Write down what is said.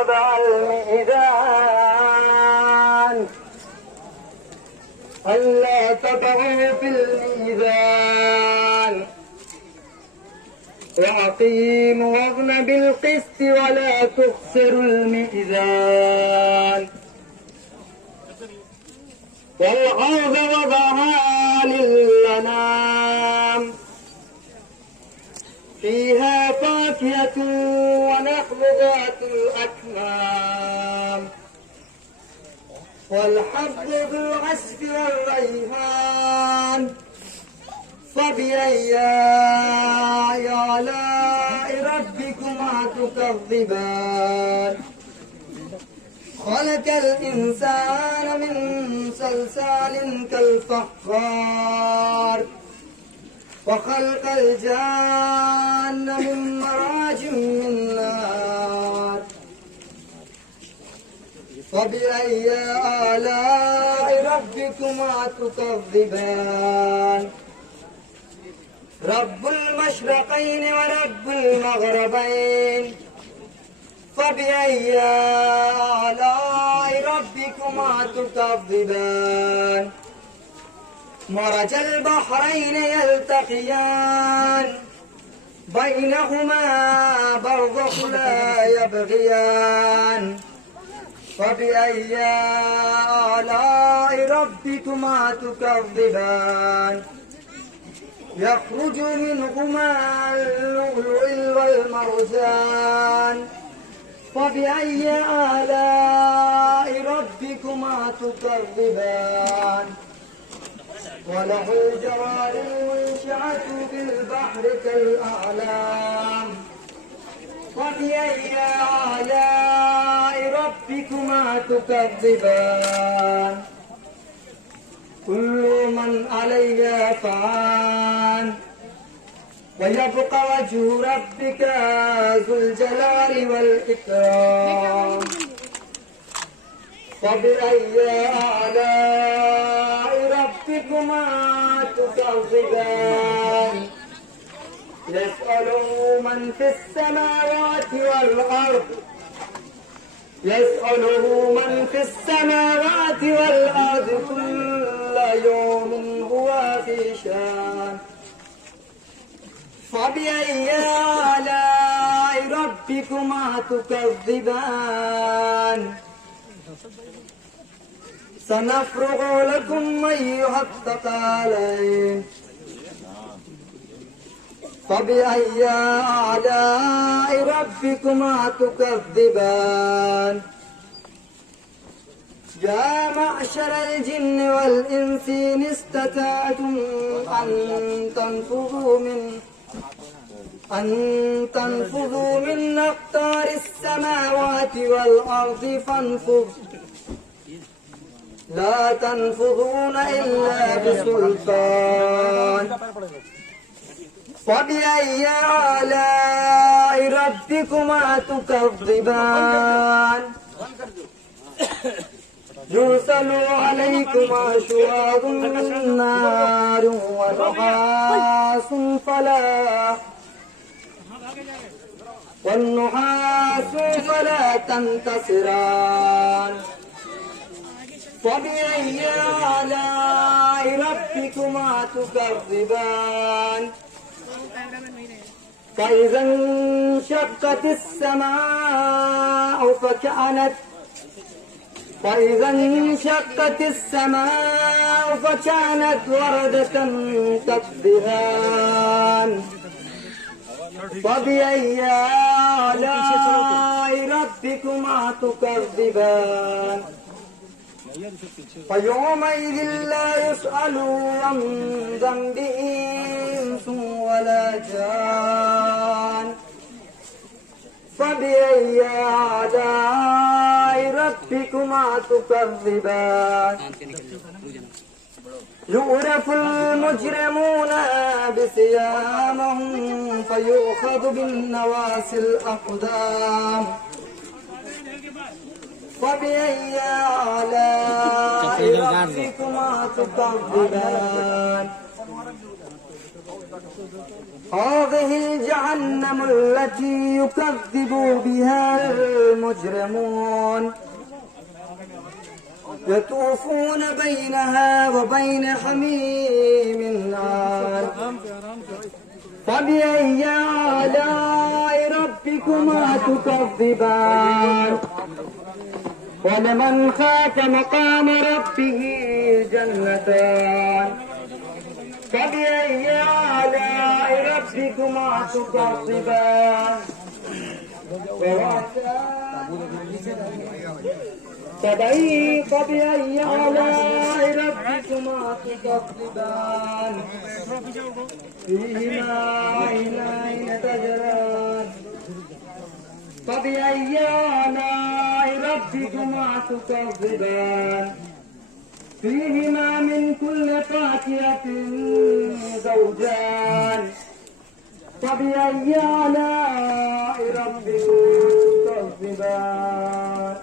وضع الميزان ألا تطغوا في الميزان وأقيموا الوزن بالقسط ولا تخسروا الميزان والأرض وضعها للأنام فيها فاكهة ونخل ذات الأكمام والحب ذو العصف والريحان فبأي آلاء ربكما تكذبان خلق الإنسان من صلصال كالفخار وخلق الجان من مراج من نار فبأي آلاء ربكما تكذبان رب المشرقين ورب المغربين فبأي آلاء ربكما تكذبان مرج البحرين يلتقيان بينهما برزخ لا يبغيان فبأي آلاء ربكما تكذبان يخرج منهما اللؤلؤ والمرجان فبأي آلاء ربكما تكذبان وله الجوار المنشأة في البحر كالأعلام فبأي آلاء ربكما تكذبان كل من عليها فان ويبقى وجه ربك ذو الجلال والإكرام فبأي آلاء ربكما تكذبان يسأله من في السماوات والأرض يسأله من في السماوات والأرض كل يوم هو في شان فبأي آلاء ربكما تكذبان سنفرغ لكم أيها الثقلين فبأي آلاء ربكما تكذبان يا معشر الجن والإنس إن استطعتم أن تنفذوا من أقطار السماوات والأرض فانفذوا لا تنفذون إلا بسلطان فبأي آلاء ربكما تكذبان يرسل عليكما شواظ من نار ونحاس فلا تنتصران فبأي آلاء ربكما تكذبان فإذا انشقت السماء فكانت وردة كالدهان فبأي آلاء ربكما تكذبان فيومئذ لا يسأل عن ذنبه إنس ولا جان فبأي آلاء ربكما تكذبان يعرف المجرمون بسيامهم فيؤخذ بالنواصي الأقدام فبأي آلاء ربكما تكذبان هذه جهنم التي يكذب بها المجرمون يطوفون بينها وبين حميم آن فبأي آلاء ربكما تكذبان ولمن خاف مقام ربه جنتان فبأي آلاء ربكما تكذبان فبأي آلاء ربكما تكذبان فيهما عينان تجران فبأي آلاء ربكما تكذبان فيهما من كل فاكهة زوجان فبأي آلاء ربكما تكذبان